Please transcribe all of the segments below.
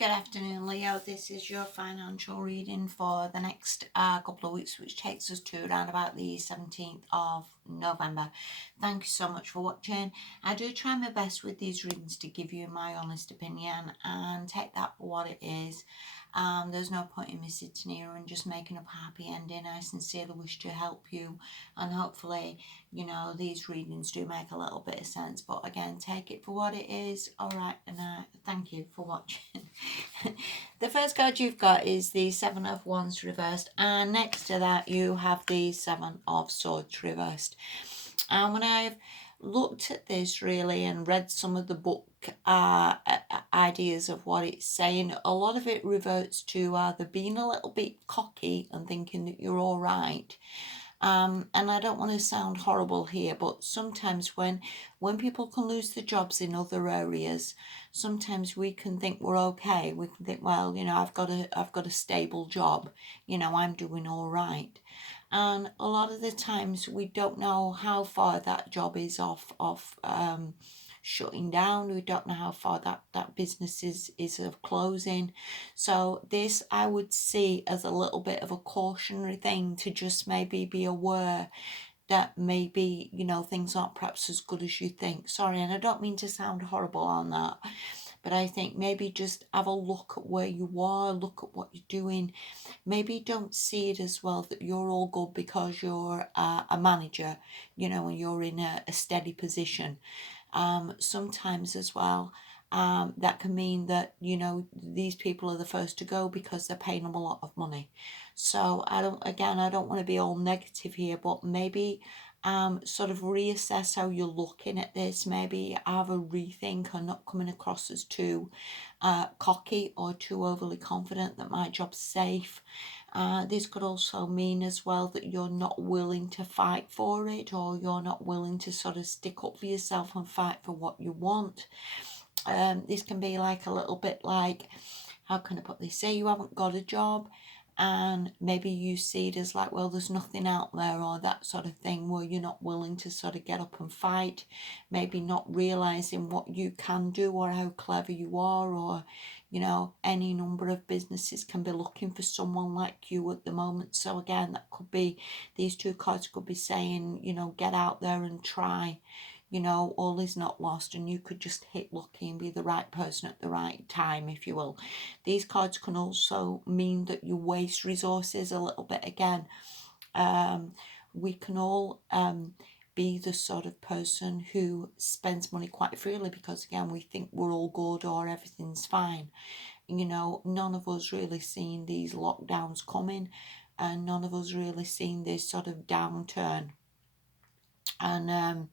Good afternoon, Leo. This is your financial reading for the next couple of weeks, which takes us to around about the 17th of November. Thank you so much for watching. I do try my best with these readings to give you my honest opinion and take that for what it is. There's no point in me sitting here and just making up a happy ending. I sincerely wish to help you, and hopefully, you know, these readings do make a little bit of sense. But again, take it for what it is. All right, and thank you for watching. The first card you've got is the Seven of Wands reversed, and next to that you have the Seven of Swords reversed. And when I've looked at this really and read some of the book ideas of what it's saying, a lot of it reverts to either being a little bit cocky and thinking that you're all right. And I don't want to sound horrible here, but sometimes when people can lose their jobs in other areas, sometimes we can think we're okay. We can think, well, you know, I've got a stable job, you know, I'm doing all right. And a lot of the times we don't know how far that job is off shutting down. We don't know how far that business is of closing. So this I would see as a little bit of a cautionary thing, to just maybe be aware that maybe, you know, things aren't perhaps as good as you think. Sorry, and I don't mean to sound horrible on that, but I think maybe just have a look at where you are, look at what you're doing. Maybe don't see it as well that you're all good because you're a manager, you know, and you're in a steady position. Sometimes as well, that can mean that, you know, these people are the first to go because they're paying them a lot of money. So I don't want to be all negative here, but maybe sort of reassess how you're looking at this. Maybe have a rethink on not coming across as too cocky or too overly confident that my job's safe. This could also mean as well that you're not willing to fight for it, or you're not willing to sort of stick up for yourself and fight for what you want. This can be like a little bit like, how can I put this? Say you haven't got a job and maybe you see it as like, well, there's nothing out there, or that sort of thing, where you're not willing to sort of get up and fight, maybe not realizing what you can do or how clever you are, or, you know, any number of businesses can be looking for someone like you at the moment. So again, that could be, these two cards could be saying, you know, get out there and try. You know, all is not lost, and you could just hit lucky and be the right person at the right time, if you will. These cards can also mean that you waste resources a little bit again. We can all be the sort of person who spends money quite freely because, again, we think we're all good or everything's fine. You know, none of us really seen these lockdowns coming, and none of us really seen this sort of downturn. And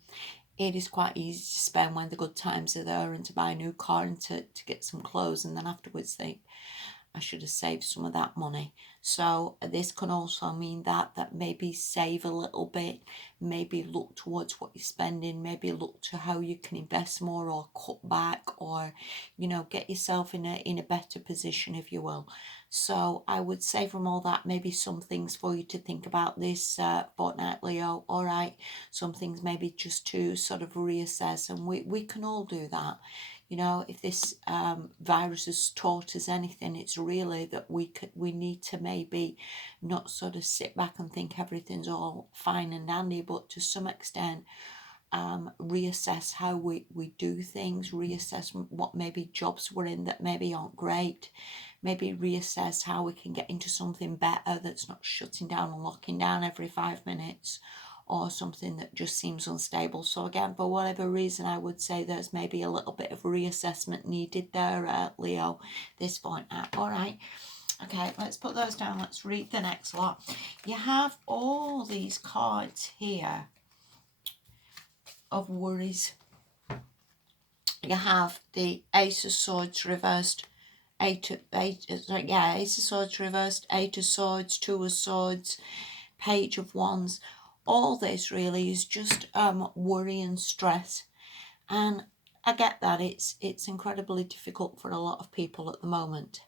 it is quite easy to spend when the good times are there, and to buy a new car and to get some clothes, and then afterwards think, I should have saved some of that money. So this can also mean that maybe save a little bit, maybe look towards what you're spending, maybe look to how you can invest more or cut back, or, you know, get yourself in a better position, if you will. So I would say from all that, maybe some things for you to think about this fortnight, Leo. All right, some things maybe just to sort of reassess, and we can all do that. You know, if this virus has taught us anything, it's really that we need to maybe not sort of sit back and think everything's all fine and dandy, but to some extent reassess how we do things, reassess what maybe jobs we're in that maybe aren't great, maybe reassess how we can get into something better that's not shutting down and locking down every 5 minutes, or something that just seems unstable. So again, for whatever reason, I would say there's maybe a little bit of reassessment needed there, Leo, this point. All right. Okay, let's put those down. Let's read the next lot. You have all these cards here of worries. You have the Ace of Swords reversed, Ace of Swords reversed, Eight of Swords, Two of Swords, Page of Wands. All this really is just worry and stress, and I get that it's incredibly difficult for a lot of people at the moment.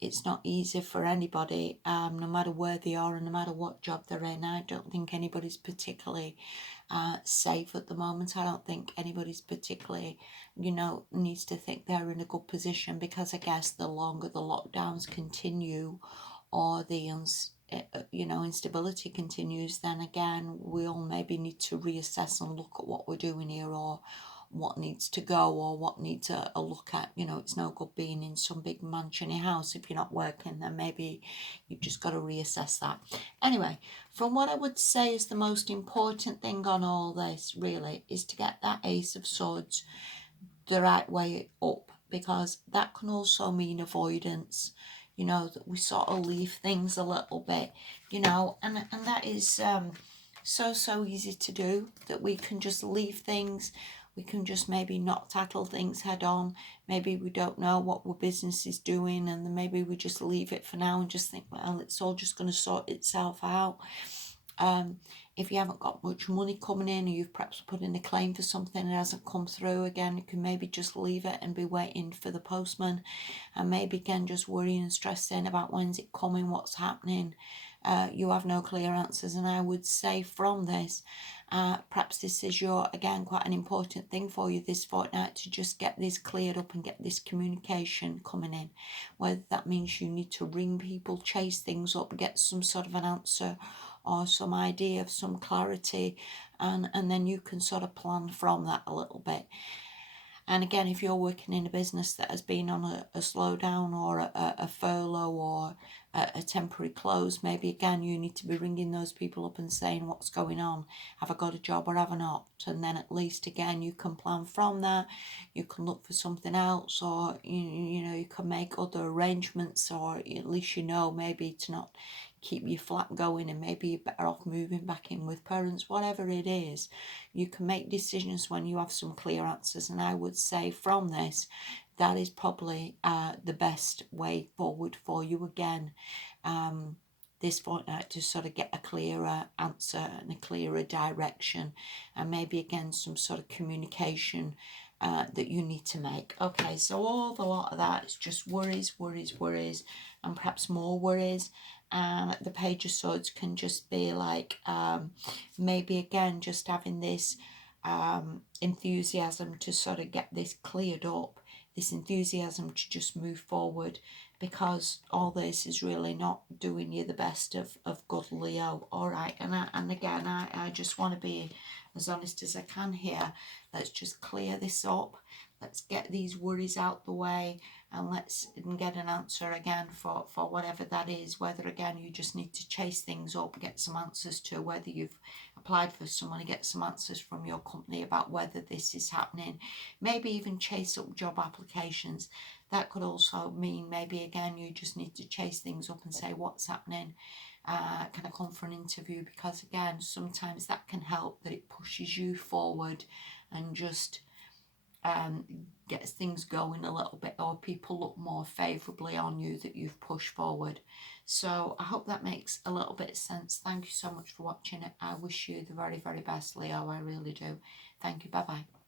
It's not easy for anybody, no matter where they are and no matter what job they're in. I don't think anybody's particularly safe at the moment. I don't think anybody's particularly, needs to think they're in a good position, because I guess the longer the lockdowns continue, or the instability continues, then again we'll maybe need to reassess and look at what we're doing here, or what needs to go, or what needs a look at. It's no good being in some big mansiony house if you're not working. Then maybe you've just got to reassess that. Anyway, from what I would say is the most important thing on all this really is to get that Ace of Swords the right way up, because that can also mean avoidance, that we sort of leave things a little bit, and that is so easy to do, that we can just leave things. We can just maybe not tackle things head on. Maybe we don't know what our business is doing, and then maybe we just leave it for now and just think, well, it's all just going to sort itself out. If you haven't got much money coming in, or you've perhaps put in a claim for something that hasn't come through, again, you can maybe just leave it and be waiting for the postman, and maybe again just worrying and stressing about when's it coming, what's happening. You have no clear answers, and I would say from this, perhaps this is again quite an important thing for you this fortnight, to just get this cleared up and get this communication coming in, whether that means you need to ring people, chase things up, get some sort of an answer or some idea of some clarity, and then you can sort of plan from that a little bit. And again, if you're working in a business that has been on a slowdown, or a furlough, or a temporary close, maybe again you need to be ringing those people up and saying, what's going on? Have I got a job or have I not? And then at least again you can plan from that. You can look for something else, or you can make other arrangements, or at least maybe to not keep your flat going, and maybe you're better off moving back in with parents. Whatever it is, you can make decisions when you have some clear answers, and I would say from this, that is probably the best way forward for you again this fortnight, to sort of get a clearer answer and a clearer direction, and maybe again some sort of communication that you need to make. Okay, so all the lot of that is just worries, and perhaps more worries. And the Page of Swords can just be like maybe again just having this enthusiasm to sort of get this cleared up, this enthusiasm to just move forward, because all this is really not doing you the best of good, Leo. All right, and again I just want to be as honest as I can here. Let's just clear this up. Let's get these worries out the way, and let's get an answer again for whatever that is. Whether again you just need to chase things up, get some answers to whether you've applied for someone, get some answers from your company about whether this is happening. Maybe even chase up job applications. That could also mean maybe again you just need to chase things up and say, what's happening? Can I come for an interview? Because again, sometimes that can help, that it pushes you forward and just gets things going a little bit, or people look more favourably on you that you've pushed forward. So I hope that makes a little bit of sense. Thank you so much for watching it. I wish you the very, very best, Leo. I really do. Thank you. Bye-bye.